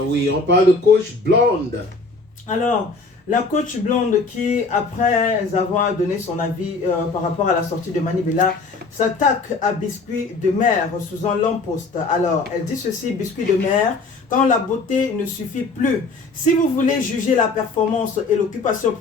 Oui, on parle de coach blonde. Alors, la coach blonde qui, après avoir donné son avis par rapport à la sortie de Manivela, s'attaque à Biscuit de Mer sous un long post. Alors, elle dit ceci: Biscuit de Mer, quand la beauté ne suffit plus. Si vous voulez juger la performance et l'occupation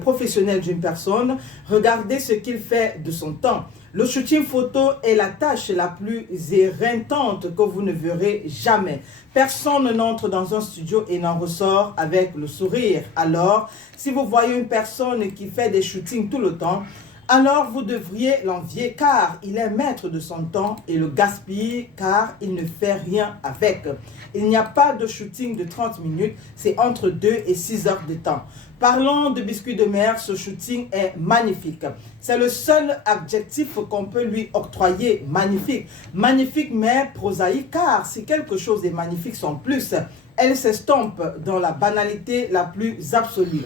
professionnelle d'une personne, regardez ce qu'il fait de son temps. Le shooting photo est la tâche la plus éreintante que vous ne verrez jamais. Personne n'entre dans un studio et n'en ressort avec le sourire. Alors, si vous voyez une personne qui fait des shootings tout le temps, alors vous devriez l'envier car il est maître de son temps et le gaspille car il ne fait rien avec. Il n'y a pas de shooting de 30 minutes, c'est entre 2 et 6 heures de temps. Parlons de Biscuit de Mer, ce shooting est magnifique. C'est le seul adjectif qu'on peut lui octroyer, magnifique. Magnifique mais prosaïque car si quelque chose est magnifique sans plus, elle s'estompe dans la banalité la plus absolue.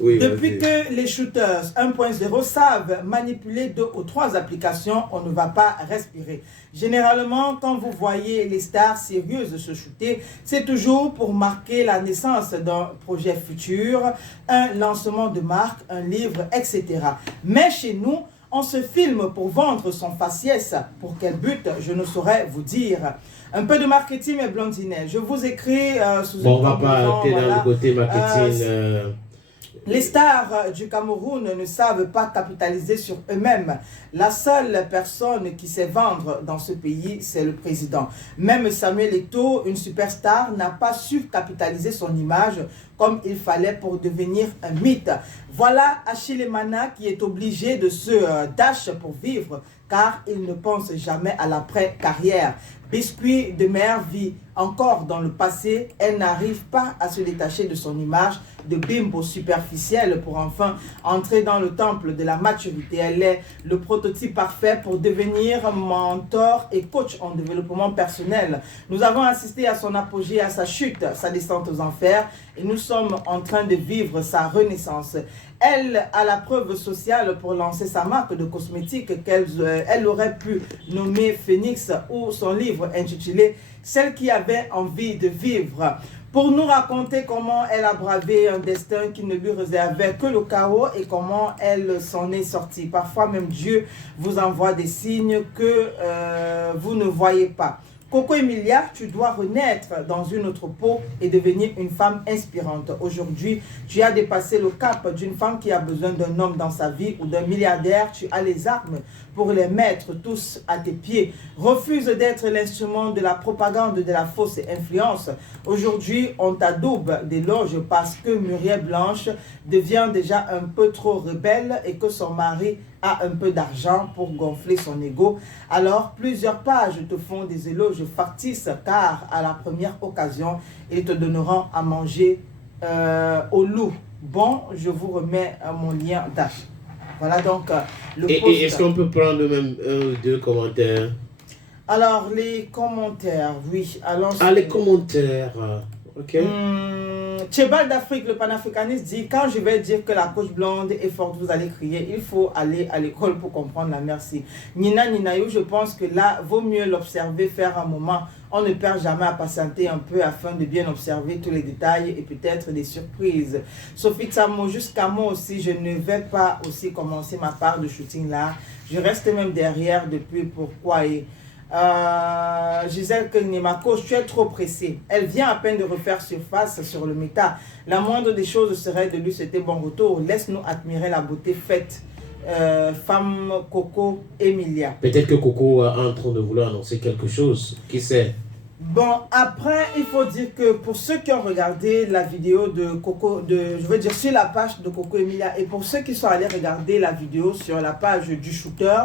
Oui, depuis que les shooters 1.0 savent manipuler 2 ou 3 applications, on ne va pas respirer. Généralement, quand vous voyez les stars sérieuses se shooter, c'est toujours pour marquer la naissance d'un projet futur, un lancement de marque, un livre, etc. Mais chez nous, on se filme pour vendre son faciès. Pour quel but, je ne saurais vous dire. Un peu de marketing et blondinet. Je vous écris sous on va pas aller dans le côté marketing. Les stars du Cameroun ne savent pas capitaliser sur eux-mêmes. La seule personne qui sait vendre dans ce pays, c'est le président. Même Samuel Eto'o, une superstar, n'a pas su capitaliser son image comme il fallait pour devenir un mythe. Voilà Achille Mana qui est obligé de se dash pour vivre car il ne pense jamais à l'après-carrière. Biscuit de Mer vit encore dans le passé, elle n'arrive pas à se détacher de son image de bimbo superficielle pour enfin entrer dans le temple de la maturité. Elle est le prototype parfait pour devenir mentor et coach en développement personnel. Nous avons assisté à son apogée, à sa chute, sa descente aux enfers et nous sommes en train de vivre sa renaissance. Elle a la preuve sociale pour lancer sa marque de cosmétiques qu'elle aurait pu nommer Phoenix ou son livre intitulé « Celle qui avait envie de vivre ». Pour nous raconter comment elle a bravé un destin qui ne lui réservait que le chaos et comment elle s'en est sortie. Parfois même Dieu vous envoie des signes que vous ne voyez pas. Coco Emilia, tu dois renaître dans une autre peau et devenir une femme inspirante. Aujourd'hui, tu as dépassé le cap d'une femme qui a besoin d'un homme dans sa vie ou d'un milliardaire. Tu as les armes pour les mettre tous à tes pieds. Refuse d'être l'instrument de la propagande, de la fausse influence. Aujourd'hui, on t'adoube d'éloges parce que Muriel Blanche devient déjà un peu trop rebelle et que son mari a un peu d'argent pour gonfler son ego. Alors, plusieurs pages te font des éloges factices car à la première occasion, ils te donneront à manger au loup. Bon, je vous remets mon lien d'âge. Voilà donc le post. Et est-ce qu'on peut prendre même un ou deux commentaires? Alors, les commentaires, oui. Alors, les commentaires. Ok. Chebal d'Afrique, le panafricaniste, dit: quand je vais dire que la coach blonde est forte, vous allez crier. Il faut aller à l'école pour comprendre la merci. Nina Ninayo, je pense que là, vaut mieux l'observer, faire un moment. On ne perd jamais à patienter un peu afin de bien observer tous les détails et peut-être des surprises. Sophie Tsamo, jusqu'à moi aussi, je ne vais pas aussi commencer ma part de shooting là. Je reste même derrière depuis pourquoi. Gisèle Kenyema, coach, tu es trop pressé. Elle vient à peine de refaire surface sur le méta. La moindre des choses serait de lui souhaiter bon retour. Laisse-nous admirer la beauté faite. Femme Coco Emilia. Peut-être que Coco est en train de vouloir annoncer quelque chose. Qui sait? Bon, après, il faut dire que pour ceux qui ont regardé la vidéo de Coco, je veux dire sur la page de Coco Emilia, et pour ceux qui sont allés regarder la vidéo sur la page du shooter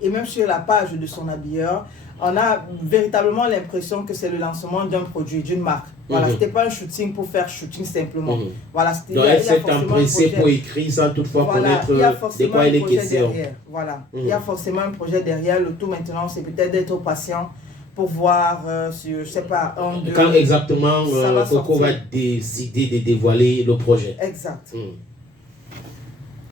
et même sur la page de son habilleur, on a véritablement l'impression que c'est le lancement d'un produit, d'une marque. Voilà, c'était pas un shooting pour faire shooting simplement. Voilà, donc elle s'est empressée pour écrire sans toutefois connaître de quoi il est question. Voilà, il y a forcément un projet derrière. Le tout maintenant, c'est peut-être d'être patient pour voir sur, je sais pas, quand exactement Coco va décider de dévoiler le projet. Exact.